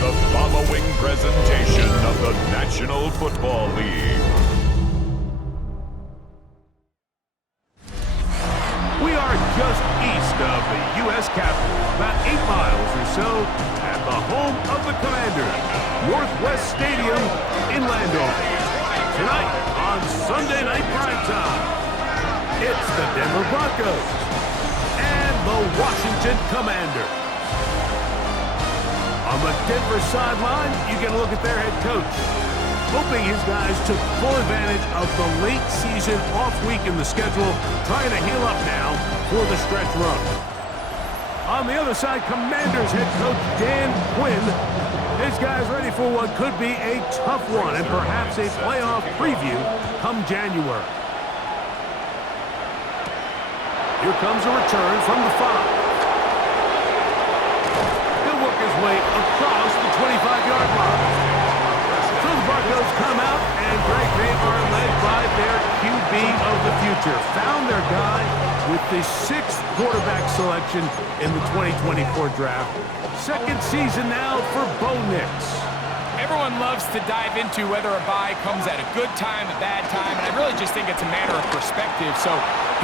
the following presentation of the National Football League. We are just east of the U.S. capital, about 8 miles or so, at the home of the Commanders, Northwest Stadium in Landover. Tonight on Sunday Night Primetime, it's the Denver Broncos and the Washington Commanders. On the Denver sideline, you get a look at their head coach, hoping his guys took full advantage of the late season off week in the schedule, trying to heal up now for the stretch run. On the other side, Commanders head coach Dan Quinn. His guys ready for what could be a tough one and perhaps a playoff preview come January. Here comes a return from the 5. He'll work his way across the 25-yard line. So the Broncos come out, and Greg, they are led by their QB of the future. Found their guy with the 6th quarterback selection in the 2024 draft. Second season now for Bo Nix. Everyone loves to dive into whether a bye comes at a good time, a bad time, and I really just think it's a matter of perspective. So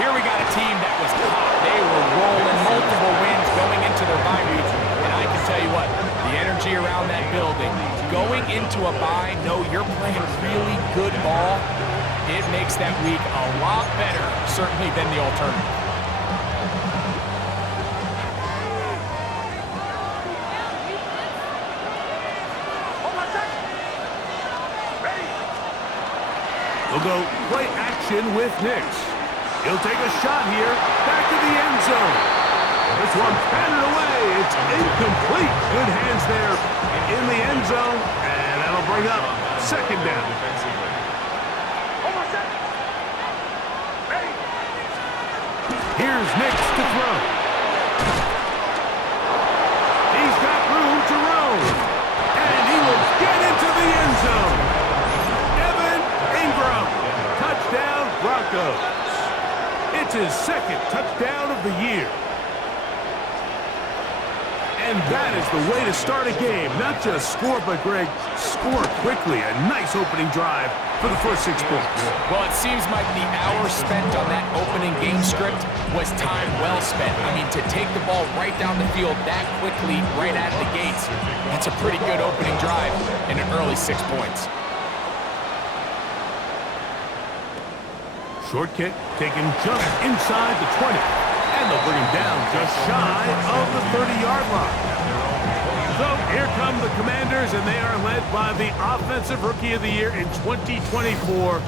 here we got a team that was hot. They were rolling, multiple wins going into their bye week. And I can tell you what, the energy around that building, going into a bye, know you're playing really good ball, it makes that week a lot better, certainly, than the alternative. We'll go play action with Nix. He'll take a shot here, back to the end zone. This one batted away. It's incomplete. Good hands there in the end zone, and that'll bring up second down. Here's Nix to throw. He's got room to roam, and he will get into the end zone. Touchdown, Broncos. It's his second touchdown of the year. And that is the way to start a game. Not just score, but, Greg, score quickly. A nice opening drive for the first 6 points. Well, it seems like the hour spent on that opening game script was time well spent. I mean, to take the ball right down the field that quickly, right out of the gates, that's a pretty good opening drive in an early 6 points. Short kick taken just inside the 20. And they'll bring him down just shy of the 30-yard line. So here come the Commanders, and they are led by the Offensive Rookie of the Year in 2024.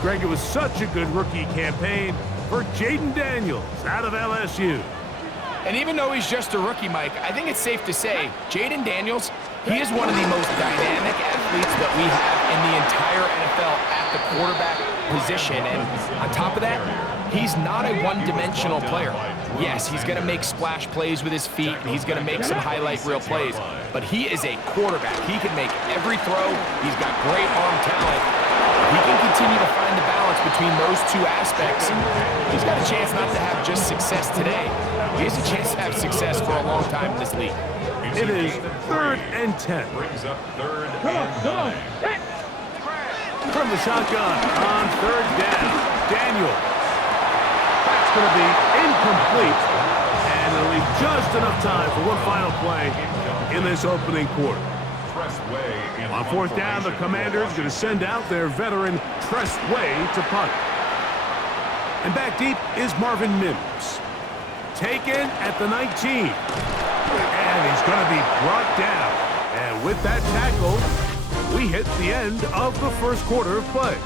Greg, it was such a good rookie campaign for Jaden Daniels out of LSU. And even though he's just a rookie, Mike, I think it's safe to say Jaden Daniels, he is one of the most dynamic athletes that we have in the entire NFL at the quarterback position. And on top of that, he's not a one-dimensional player. Yes, he's going to make splash plays with his feet, and he's going to make some highlight reel plays, but he is a quarterback. He can make every throw. He's got great arm talent. He can continue to find the balance between those two aspects. He's got a chance not to have just success today. He has a chance to have success for a long time in this league. It is 3rd and 10. Brings up 3rd and 9. From the shotgun on 3rd down, Daniels. That's going to be incomplete, and it'll leave just enough time for one final play in this opening quarter. On 4th down, the Commanders going to send out their veteran Tress Way to punt. And back deep is Marvin Mims. Taken at the 19. And he's going to be brought down. And with that tackle, we hit the end of the first quarter of play.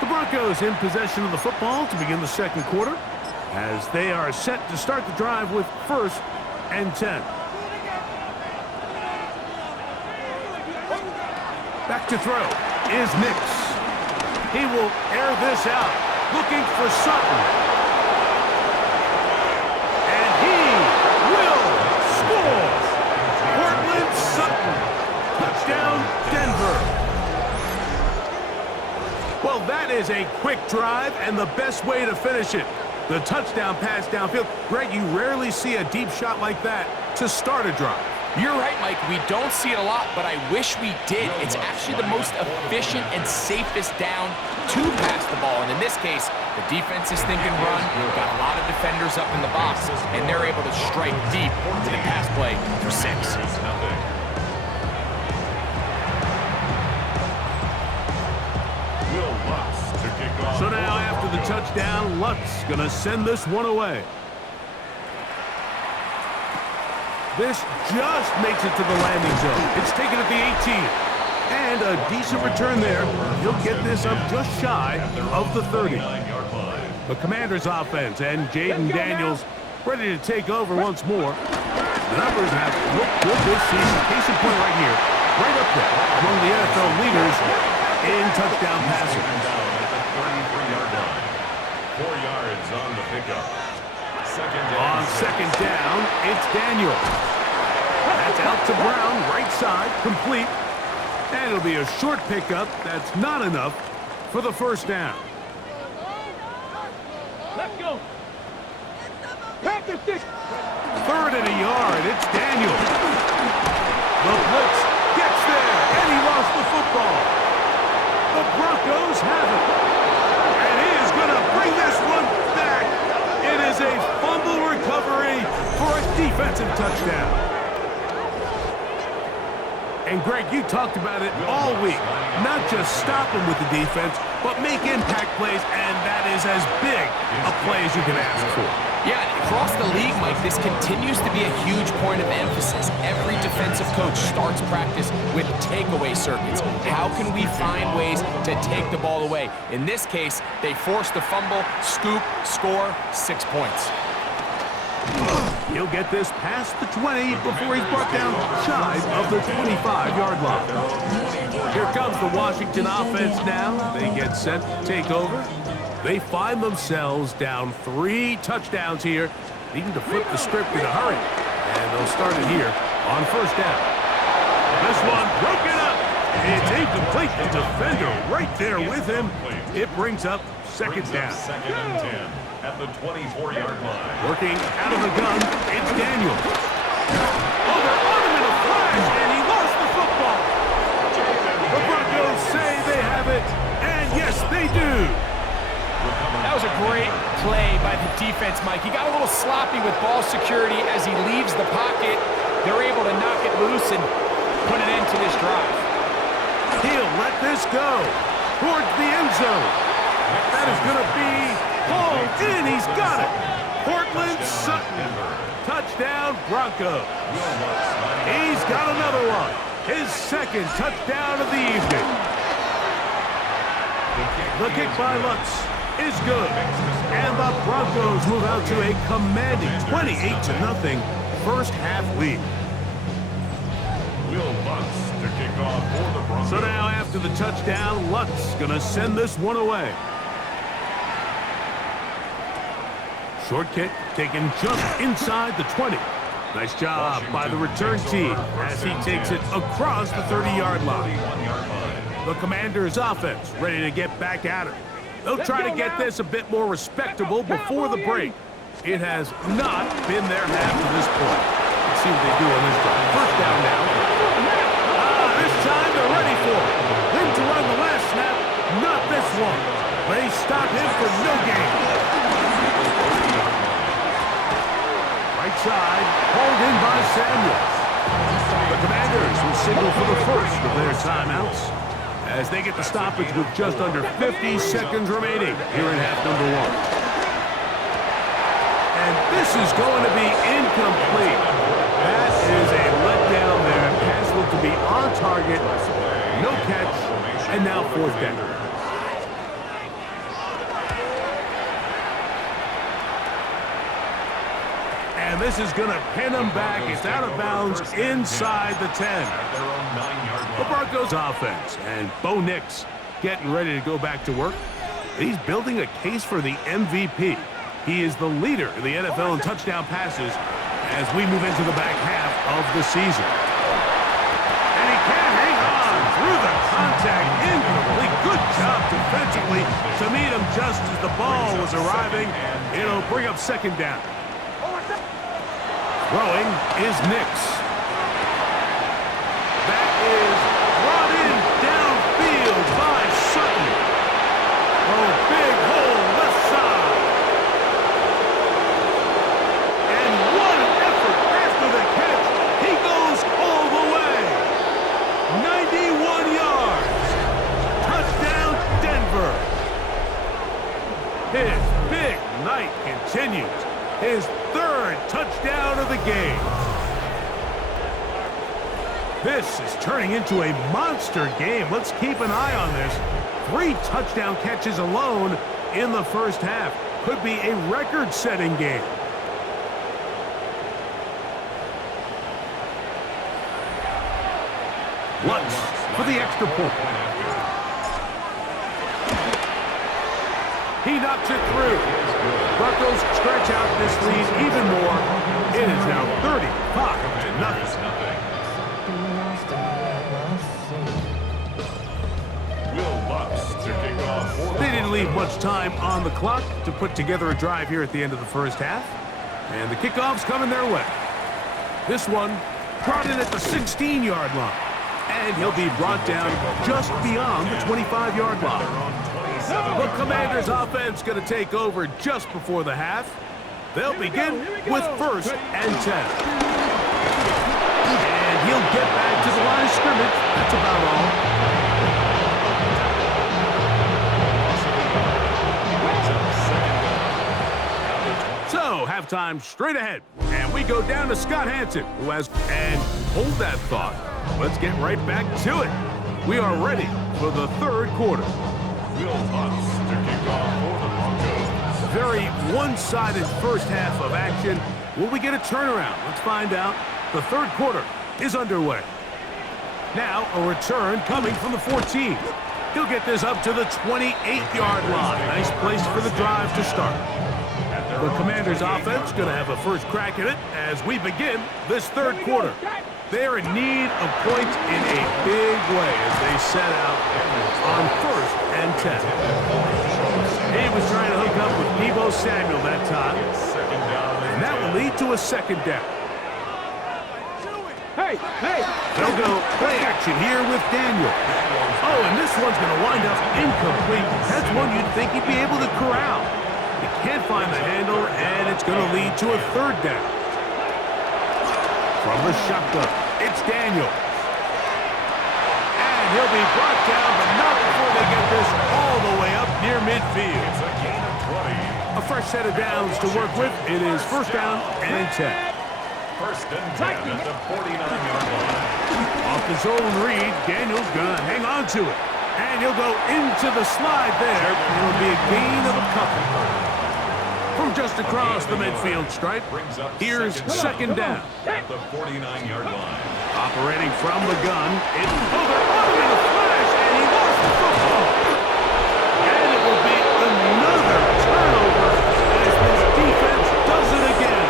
The Broncos in possession of the football to begin the second quarter, as they are set to start the drive with 1st and 10. Back to throw is Nix. He will air this out, looking for Sutton. And he will score. Cortland Sutton. Touchdown, Denver. Well, that is a quick drive and the best way to finish it. The touchdown pass downfield. Greg, you rarely see a deep shot like that to start a drive. You're right, Mike. We don't see it a lot, but I wish we did. It's actually the most efficient and safest down to pass the ball. And in this case, the defense is thinking run. Got a lot of defenders up in the box, and they're able to strike deep to the pass play for 6. So now after the touchdown, Lutz going to send this one away. This just makes it to the landing zone. It's taken at the 18. And a decent return there. He'll get this up just shy of the 30. The Commanders' offense and Jaden Daniels ready to take over once more. The numbers have looked good this season. Case in point right here. Right up there among the NFL leaders in touchdown passing. 33-yard line. 4 yards on the pickup. On second down, it's Daniel. That's out to Brown, right side, complete. And it'll be a short pickup. That's not enough for the first down. Let's go. Third and a yard, it's Daniel. The blitz gets there, and he lost the football. The Broncos have it. And he is going to bring this one back. It is a fumble recovery for a defensive touchdown. And Greg, you talked about it all week. Not just stop him with the defense, but make impact plays, and that is as big a play as you can ask for. Yeah, across the league, Mike, this continues to be a huge point of emphasis. Every defensive coach starts practice with takeaway circuits. How can we find ways to take the ball away? In this case, they forced the fumble, scoop, score, 6 points. He'll get this past the 20 before he's brought down shy of the 25-yard line. Here comes the Washington offense now. They get set to take over. They find themselves down 3 touchdowns here, needing to flip the script in a hurry. And they'll start it here on first down. This one broken up. It's incomplete. The defender right there with him. It brings up second down. Second and 10 at the 24-yard line. Working out of the gun, it's Daniel. Oh, they're on him in a flash, and he lost the football. The Broncos say they have it, and yes, they do. That was a great play by the defense, Mike. He got a little sloppy with ball security as he leaves the pocket. They're able to knock it loose and put an end to this drive. He'll let this go towards the end zone. That is going to be hauled in. He's got it. Portland Sutton. Touchdown, Broncos. He's got another one. His second touchdown of the evening. The kick by Lutz is good. And the Broncos move out to a commanding 28-0 first half lead. Will Lutz to kick off for the Broncos. So now after the touchdown, Lutz going to send this one away. Short kick taken just inside the 20. Nice job by the return team as he takes it across the 30-yard line. The Commanders' offense ready to get back at it. They'll try to get this a bit more respectable before the break. It has not been their half to this point. Let's see what they do on this drive. First down now. This time they're ready for it. Then to run the last snap, not this one. They stop him for no gain. Right side, hauled in by Samuels. The Commanders will signal for the first of their timeouts as they get the stoppage with just under 50 seconds remaining here in half number 1. And this is going to be incomplete. That is a letdown there. Pass looked to be on target. No catch, and now fourth down. And this is going to pin him back. It's out of bounds inside the 10. The Broncos offense and Bo Nix getting ready to go back to work. He's building a case for the MVP. He is the leader in the NFL in touchdown passes as we move into the back half of the season. And he can't hang on through the contact. Incomplete. Good job defensively quickly to meet him just as the ball was arriving. It'll bring up second down. Throwing is Nix. That is brought in downfield by Sutton. Oh, big hole left side. And what an effort after the catch. He goes all the way. 91 yards. Touchdown, Denver. His big night continues. His third touchdown of the game. This is turning into a monster game. Let's keep an eye on this. 3 touchdown catches alone in the first half. Could be a record-setting game. Lutz for the extra point. He knocks it through. Broncos stretch out this lead even more. It is now 35-0. They didn't leave much time on the clock to put together a drive here at the end of the first half. And the kickoff's coming their way. This one brought in at the 16-yard line. And he'll be brought down just beyond the 25-yard line. The Commanders' offense going to take over just before the half. They'll begin with 1st and 10. And he'll get back to the line of scrimmage. That's about all. So, halftime straight ahead. And we go down to Scott Hanson, who has... And hold that thought. Let's get right back to it. We are ready for the third quarter. Very one-sided first half of action. Will we get a turnaround? Let's find out. The third quarter is underway. Now a return coming from the 14. He'll get this up to the 28-yard line. Nice place for the drive to start. The Commanders' offense going to have a first crack at it as we begin this third quarter. They're in need of points in a big way as they set out on 1st and 10. He was trying to hook up with Deebo Samuel that time. And that will lead to a second down. Hey! They'll go play action here with Daniel. Oh, and this one's going to wind up incomplete. That's one you'd think he'd be able to corral. He can't find the handle, and it's going to lead to a third down. From the shotgun, it's Daniel. And he'll be brought down, but not before they get this all the way up near midfield. It's a gain of 20. A fresh set of downs to work with. It is 1st down and 10. 1st and 10 at the 49-yard line. Off his own read, Daniel's going to hang on to it. And he'll go into the slide there. It'll be a gain of a couple. From just across the midfield stripe, here's second down. At the 49-yard line. Operating from the gun, it's over in a flash, and he lost the football. And it will be another turnover as this defense does it again.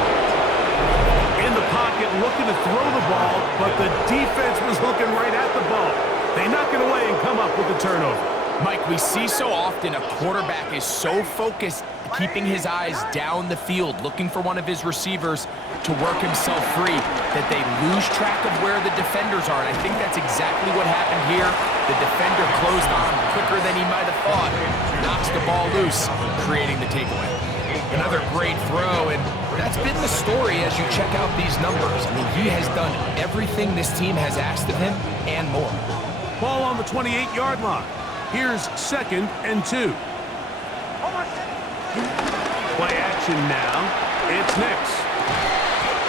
In the pocket, looking to throw the ball, but the defense was looking right at the ball. They knock it away and come up with the turnover. Mike, we see so often a quarterback is so focused, keeping his eyes down the field, looking for one of his receivers to work himself free, that they lose track of where the defenders are. And I think that's exactly what happened here. The defender closed on quicker than he might have thought, knocks the ball loose, creating the takeaway. Another great throw, and that's been the story as you check out these numbers. I mean, he has done everything this team has asked of him and more. Ball on the 28-yard line. Here's 2nd and 2. Play action now. It's Nix.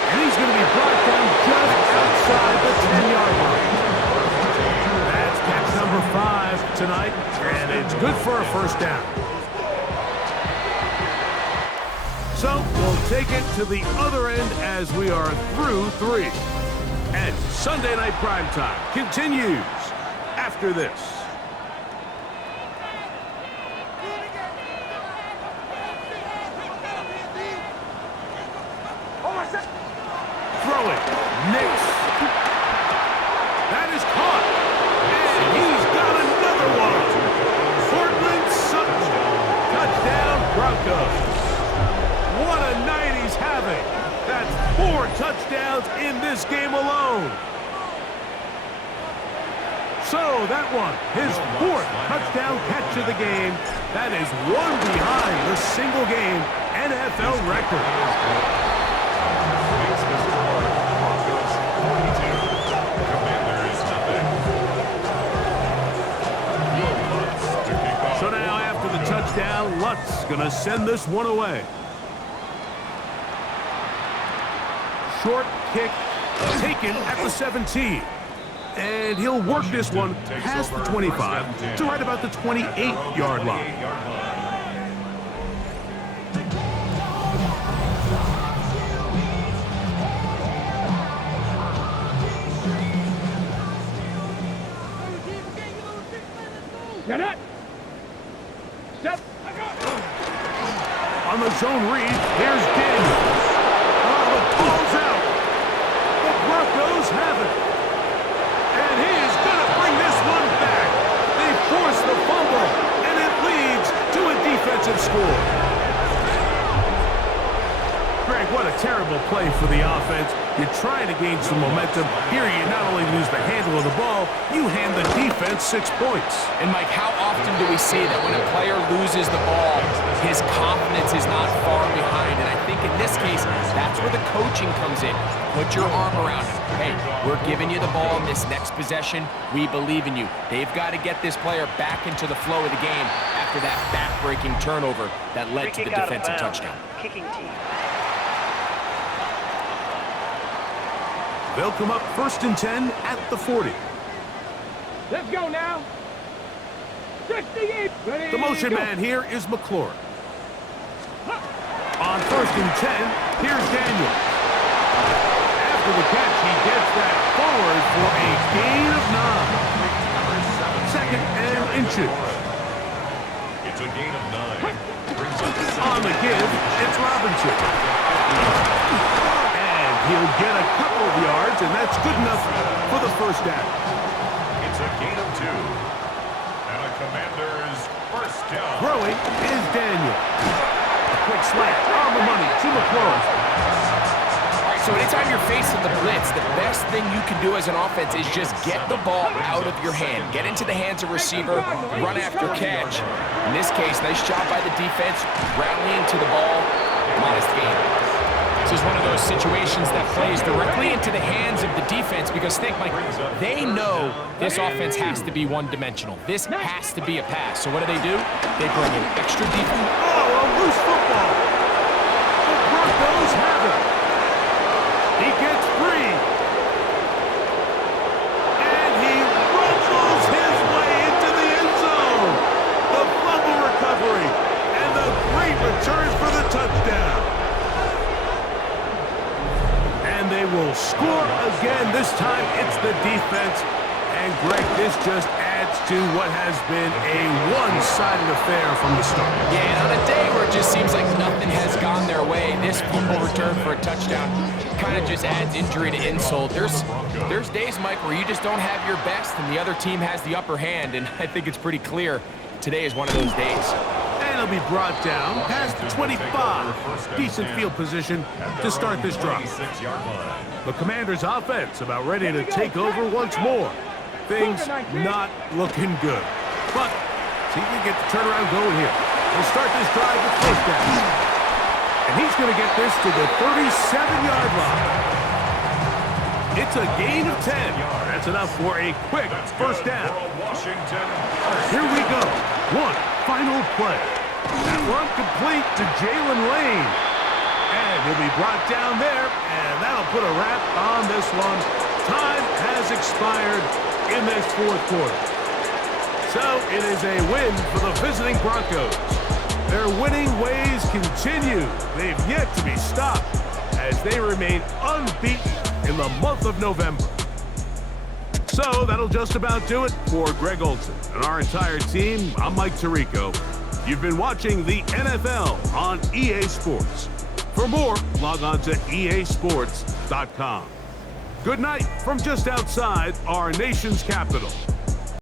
And he's going to be brought down just outside the 10-yard line. That's catch number 5 tonight, and it's good for a first down. So we'll take it to the other end as we are through 3. And Sunday Night Primetime continues after this. Throwing, Nix. That is caught. And he's got another one. Portland Sutton Broncos. What a night he's having. That's 4 touchdowns in this game alone. So that one, his 4th touchdown catch of the game. That is one behind the single-game NFL record. So now after the touchdown, Lutz gonna send this one away. Short kick taken at the 17. And he'll work this one past the 25 to right about the 28-yard line. Get it! Step! On the zone read, here's Daniels. Oh, the ball's out. The Broncos have it. And he is going to bring this one back. They force the fumble, and it leads to a defensive score. Greg, what a terrible play for the offense. You're trying to gain some momentum. Here you not only lose the handle of the ball, you hand the defense 6 points. And Mike, how often do we see that when a player loses the ball, his confidence is not far behind? And I think in this case, that's where the coaching comes in. Put your arm around him. Hey, we're giving you the ball in this next possession. We believe in you. They've got to get this player back into the flow of the game after that back-breaking turnover that led to the defensive touchdown. Kicking team. They'll come up 1st and 10 at the 40. Let's go now. 68. Ready, The motion go. man here is McLaurin. On 1st and 10, here's Daniels. After the catch, he gets that forward for a gain of 9. 2nd and inches. It's a gain of 9. Brings up the On the give, it's Robinson. And he'll get a couple of yards, and that's good enough for the first down. It's a gain of 2. And a Commander's first down. Throwing is Daniel. A quick slant on the money to McLaurin. All right, so anytime you're facing the blitz, the best thing you can do as an offense is just get the ball out of your hand. Get into the hands of receiver, run after catch. In this case, nice job by the defense, rallying to the ball, modest gain. This is one of those situations that plays directly into the hands of the defense because think, Mike, they know this offense has to be one-dimensional. This has to be a pass. So what do? They bring in extra defense. Oh, a loose football. The Broncos have it. He gets free. And he rumbles his way into the end zone. The fumble recovery. And the great return for the touchdown. And they will score again. This time it's the defense. And Greg, this just adds to what has been a one-sided affair from the start. Yeah, and on a day where it just seems like nothing has gone their way, this fumble return for a touchdown kind of just adds injury to insult. There's days, Mike, where you just don't have your best and the other team has the upper hand, and I think it's pretty clear today is one of those days. And it'll be brought down past the 25. Decent field position to start this drive. The Commanders' offense about ready to take over once more. Things not looking good. But see if we can get the turnaround going here. We'll start this drive with first down. And he's going to get this to the 37-yard line. It's a gain of 10. That's enough for a quick first down. Here we go. One final play. That run complete to Jalen Lane. And he'll be brought down there, and that'll put a wrap on this one. Time has expired in this 4th quarter. So it is a win for the visiting Broncos. Their winning ways continue. They've yet to be stopped as they remain unbeaten in the month of November. So that'll just about do it for Greg Olson and our entire team. I'm Mike Tirico. You've been watching the NFL on EA Sports. For more, log on to easports.com. Good night from just outside our nation's capital.